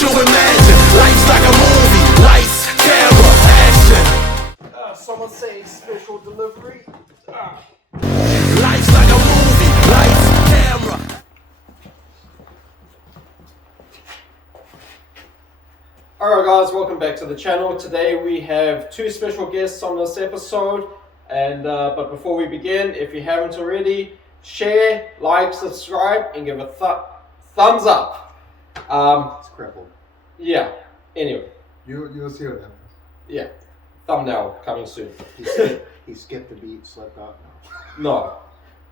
what you imagine. Life's like a movie, lights, camera, action. Someone say special delivery. Life's like a movie, lights, camera. Alright guys, welcome back to the channel. Today we have two special guests on this episode. And but before we begin, if you haven't already, share, like, subscribe, and give a thumbs up. It's crippled. Yeah. Anyway. You'll see what happens. Yeah. Thumbnail coming soon. He skipped the beat, slept up. No.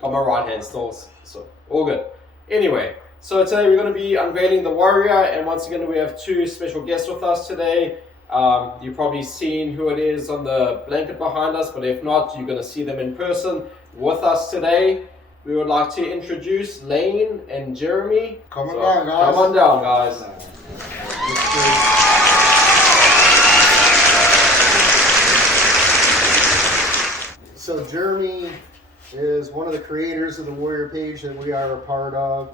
Got my right hand still, so all good. Anyway, so today we're going to be unveiling the Warrior, and once again we have two special guests with us today. You've probably seen who it is on the blanket behind us, but if not, you're going to see them in person with us today. We would like to introduce Lane and Jeremy. Come on down, guys. Come on down, guys. So Jeremy is one of the creators of the Warrior page that we are a part of.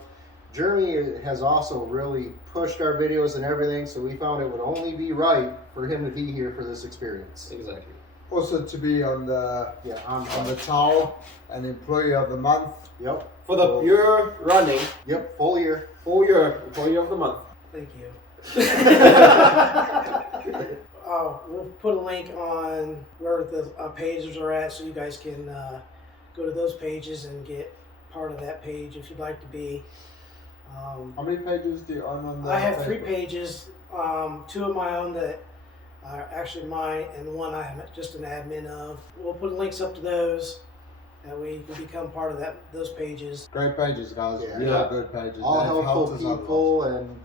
Jeremy has also really pushed our videos and everything, so we found it would only be right for him to be here for this experience. Exactly. Also to be on the on the towel, an employee of the month. Yep. For the year running. Yep, full year. Full year of the month. Thank you. We'll put a link on where the pages are at, so you guys can go to those pages and get part of that page if you'd like to be. How many pages do you own on the I have Facebook? 3 pages, 2 of my own that are actually mine, and one I'm just an admin of. We'll put links up to those. That way you can become part of those pages. Great pages, guys. Yeah. Really good pages. All They've helped helpful us out a lot. people, and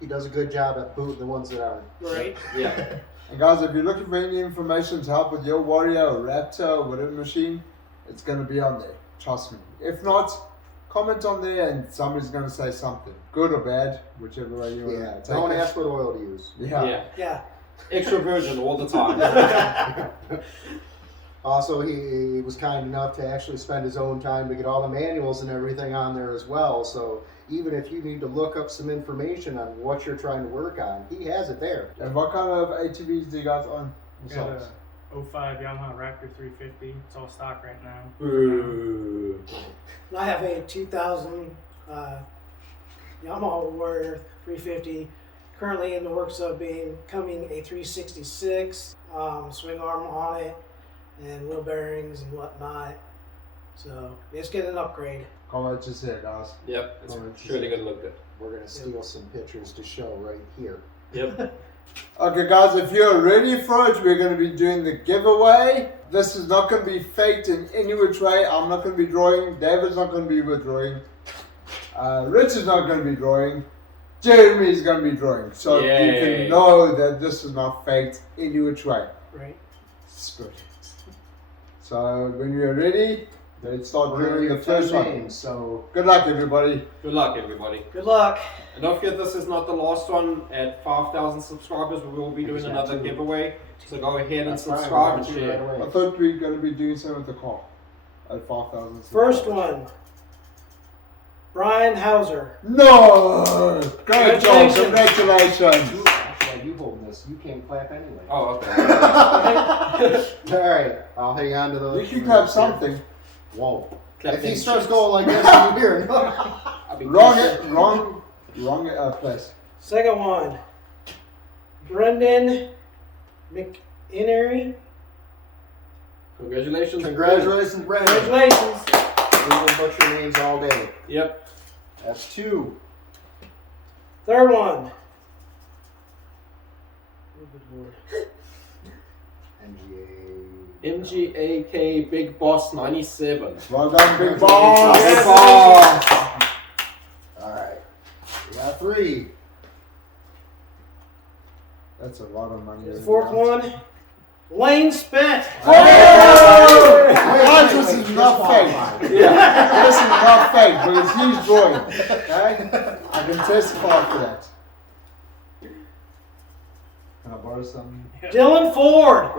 he does a good job at booting the ones that aren't. Right? Yeah. And guys, if you're looking for any information to help with your Warrior or Raptor or whatever machine, it's going to be on there. Trust me. If not, comment on there and somebody's going to say something. Good or bad, whichever way you want to take Don't it. ask what oil to use. Yeah. Yeah. Extra virgin all the time. Also, he was kind enough to actually spend his own time to get all the manuals and everything on there as well. So even if you need to look up some information on what you're trying to work on, he has it there. And what kind of ATVs do you guys own? Got a 05 Yamaha Raptor 350. It's all stock right now. Ooh. I have a 2000 Yamaha Warrior 350, currently in the works of becoming a 366, swing arm on it, and wheel bearings and whatnot. So it's getting an upgrade. Comments just here, guys. Yep, it's surely gonna look good. We're going to steal some pictures to show right here. Yep. Okay guys, if you're ready for it, we're going to be doing the giveaway. This is not going to be faked in any which way. I'm not going to be drawing. David's not going to be withdrawing. Rich is not going to be drawing. Jeremy is going to be drawing. So you can know that this is not faked any which way. Right. Good. So when we're ready, let's start We're drawing going the to first one. names, so Good luck everybody. Good luck, everybody. Good luck. And don't forget, this is not the last one. At 5,000 subscribers, we will be doing another giveaway. So go ahead and that's fine, subscribe we'll and do it right share. I away. thought we were going to be doing something with the car at 5,000. First one, Brian Hauser. No! Great job! Congratulations. Congratulations! Actually, you hold this. You can't clap anyway. Oh, okay. Alright, I'll hang on to those. You can clap something. Whoa. Clap If he them starts cheeks. going like this, I'm here. I'll be Wrong place. Second one, Brendan McInerney. Congratulations. Congratulations, Brandon. Congratulations. We will butcher names all day. Yep. That's 2. Third one. Oh, good Lord. MGAK Big Boss 97. Well done, big boss! Big Boss. Alright. We got 3. That's a lot of money. The fourth one, Lane Spent. Guys, this is not fake. Yeah, this is not fake, but it's huge drawing. Okay? I can testify for that. Can I borrow something? Dylan Ford.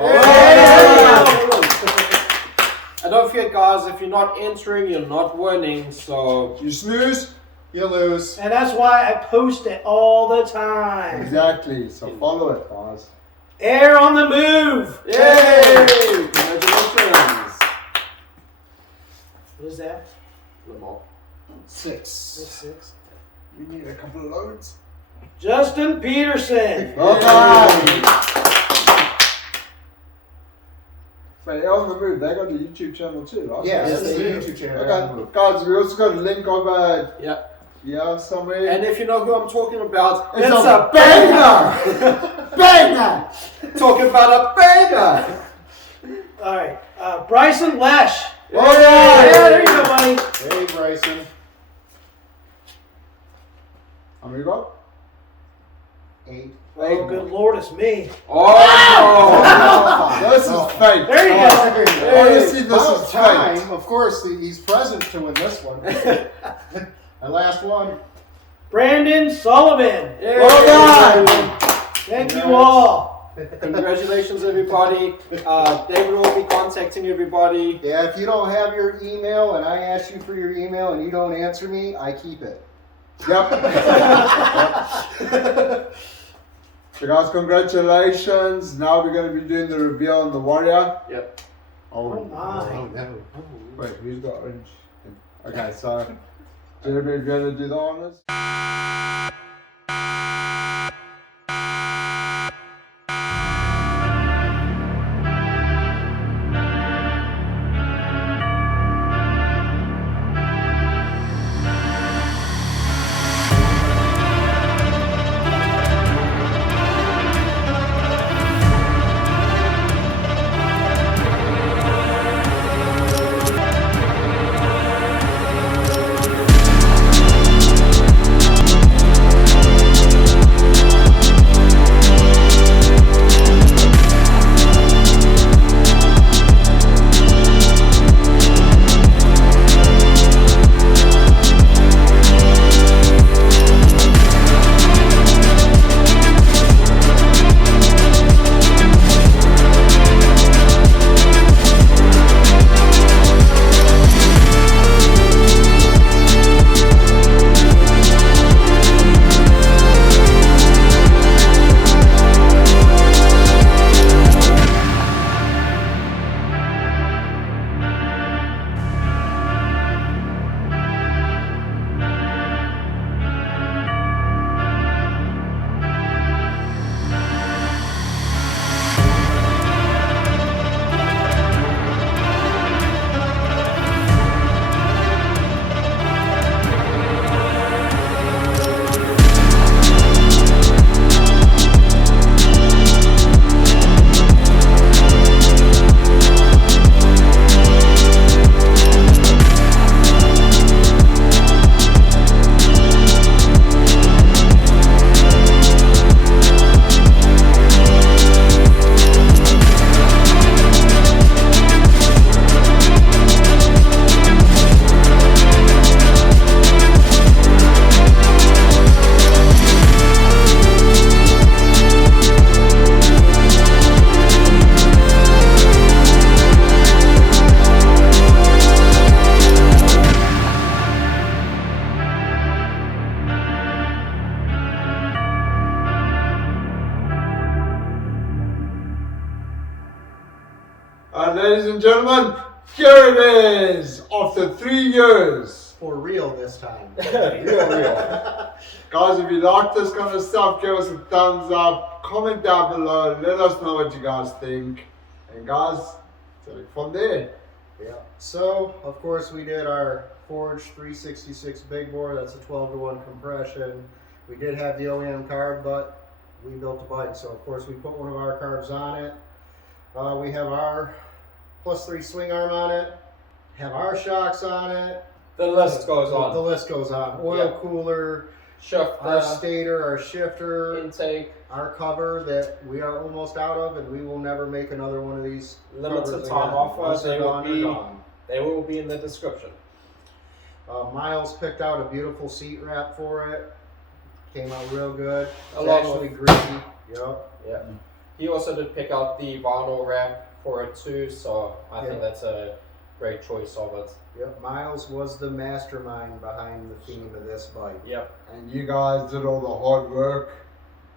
And don't forget, guys, if you're not entering, you're not winning. So You snooze, You lose. And that's why I post it all the time. Exactly. So follow it, guys. Air on the move. Yay! Congratulations. What is that? Lamar. 6. 6. We need a couple of loads. Justin Peterson. Okay. Wait, on the move. They got a YouTube channel too, right? Yes, Yes, it's a they do. YouTube channel. Okay, guys, we also got a link of Yeah. yeah, somewhere. And if you know who I'm talking about, it's it's a banger! Banger! Talking about a banger! All right. Bryson Lesh. Oh, Yeah, there you go, buddy. Hey, Bryson. How many you got? 8. Oh, good Lord, it's me. Oh! This is fake. There you go. Honestly, this About is time. fake. Of course, he's present to win this one. My last one. Brandon Sullivan. Yay! Well done. Thank you all. Congratulations, everybody. David will be contacting everybody. Yeah, if you don't have your email and I ask you for your email and you don't answer me, I keep it. Yep. So guys, congratulations. Now we're going to be doing the reveal on the Warrior. Yep. Oh, my. no. Wait, who's got orange? Okay, so Jeremy, you're going to do the honors? And ladies and gentlemen, here it is, after 3 years. For real this time. Real. Guys, if you like this kind of stuff, give us a thumbs up, comment down below, let us know what you guys think. And guys, take it from there. Yeah. So, of course, we did our Forge 366 big bore. That's a 12-to-1 compression. We did have the OEM carb, but we built a bike. So, of course, we put one of our carbs on it. We have our +3 swing arm on it. Have our shocks on it. The list goes The on. list goes on. Oil cooler, Shift our stator, our shifter, intake, our cover that we are almost out of, and we will never make another one of these. limited covers time again. offer. Once They they're will gone, they're be gone. they will be in the description. Miles picked out a beautiful seat wrap for it. Came out real good. It's Along actually gritty. Yep. Yeah. He also did pick out the vinyl wrap for it too, so I think Yeah. that's a great choice of it. Yep, Miles was the mastermind behind the theme of this bike. Yep. And you guys did all the hard work.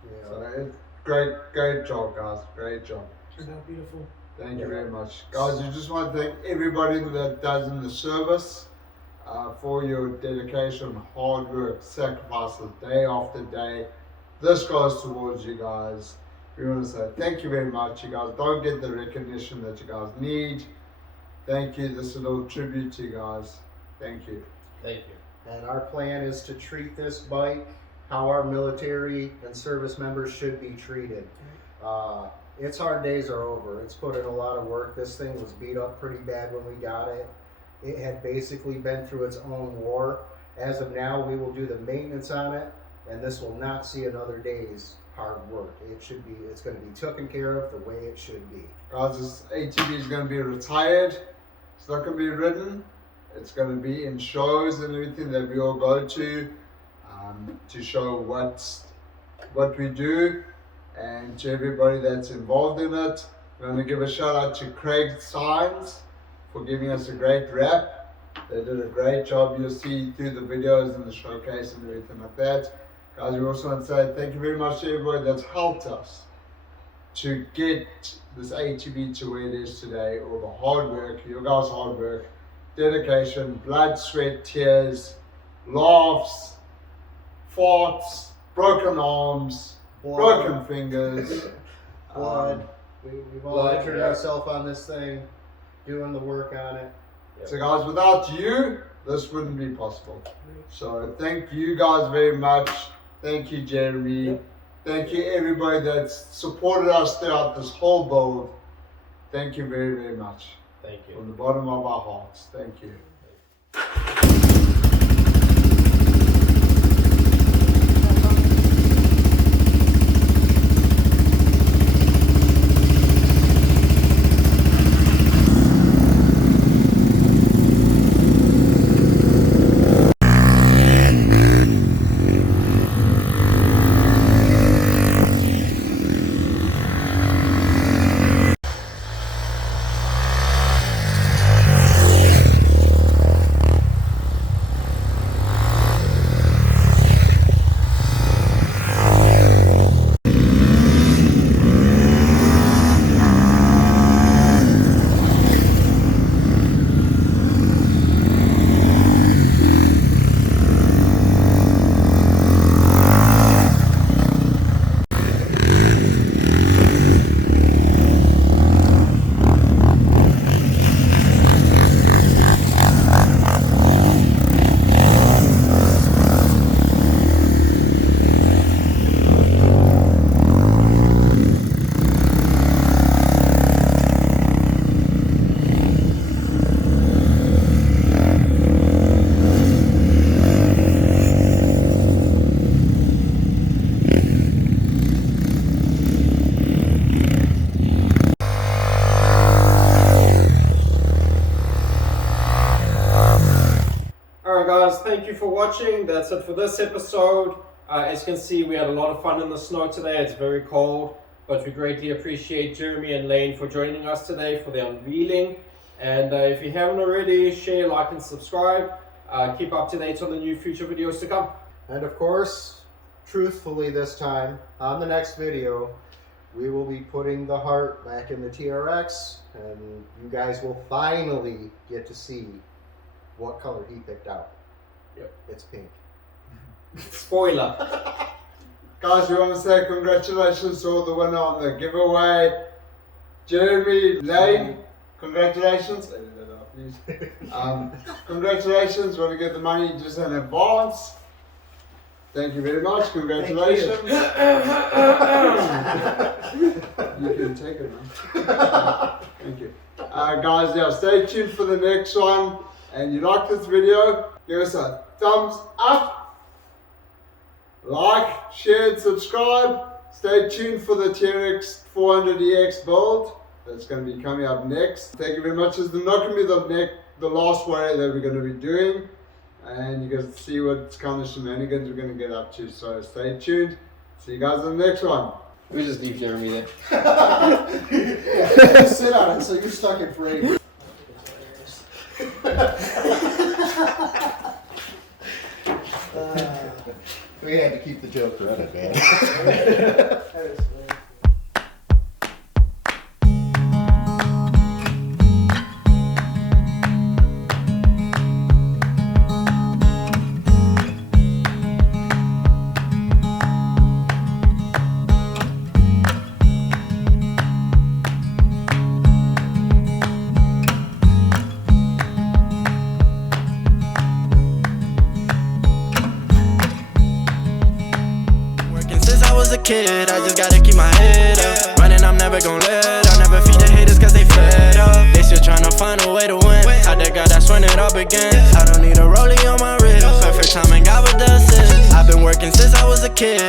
Yeah. So it's great job, guys. Great job. Turned out beautiful. Thank you very much. Guys, I just want to thank everybody that does in the service for your dedication, hard work, sacrifices day after day. This goes towards you guys. We want to say thank you very much. You guys don't get the recognition that you guys need. Thank you. This is a little tribute to you guys. Thank you. Thank you. And our plan is to treat this bike how our military and service members should be treated. Its hard days are over. It's put in a lot of work. This thing was beat up pretty bad when we got it. It had basically been through its own war. As of now, we will do the maintenance on it, and this will not see another day's hard work. It's going to be taken care of the way it should be. Guys, this ATV is going to be retired. It's not going to be ridden. It's going to be in shows and everything that we all go to show what we do, and to everybody that's involved in it. We're going to give a shout out to Craig Signs for giving us a great rap. They did a great job. You'll see through the videos and the showcase and everything like that. Guys, we also want to say thank you very much to everybody that's helped us to get this ATV to where it is today. All the hard work, your guys' hard work, dedication, blood, sweat, tears, laughs, farts, broken arms, broken fingers, Blood. We've all blood, injured yeah. ourselves on this thing, doing the work on it. So guys, without you, this wouldn't be possible. So thank you guys very much. Thank you, Jeremy. Thank you everybody that's supported us throughout this whole build. Thank you very, very much. Thank you. From the bottom of our hearts. Thank you. Guys, thank you for watching. That's it for this episode. As you can see, we had a lot of fun in the snow today. It's very cold, but we greatly appreciate Jeremy and Lane for joining us today for the unveiling. And if you haven't already, share, like, and subscribe. Keep up to date on the new future videos to come. And of course, truthfully this time, on the next video, we will be putting the heart back in the TRX, and you guys will finally get to see what color he picked out. Yep. It's pink. Spoiler. Guys, we want to say congratulations to all the winner on the giveaway. Jeremy, Lane, congratulations. Congratulations, want to get the money just in advance. Thank you very much, congratulations. You can take it, man. Thank you. Guys, yeah, stay tuned for the next one. And you like this video, give us a thumbs up. Like, share, and subscribe. Stay tuned for the TRX 400EX build. That's going to be coming up next. Thank you very much. It's not going to be the last warrior that we're going to be doing. And you guys see what kind of shenanigans we're going to get up to. So stay tuned. See you guys in the next one. We just leave Jeremy there. Yeah, sit on it so you're stuck in frame. We had to keep the joke running, man. That is hilarious. Kid, I just gotta keep my head up. Running, I'm never gon' let up. Never feed the haters cause they fed up. They still tryna find a way to win. I the guy that's when it all begins. I don't need a rollie on my wrist. Perfect timing, God with the assist. I've been working since I was a kid.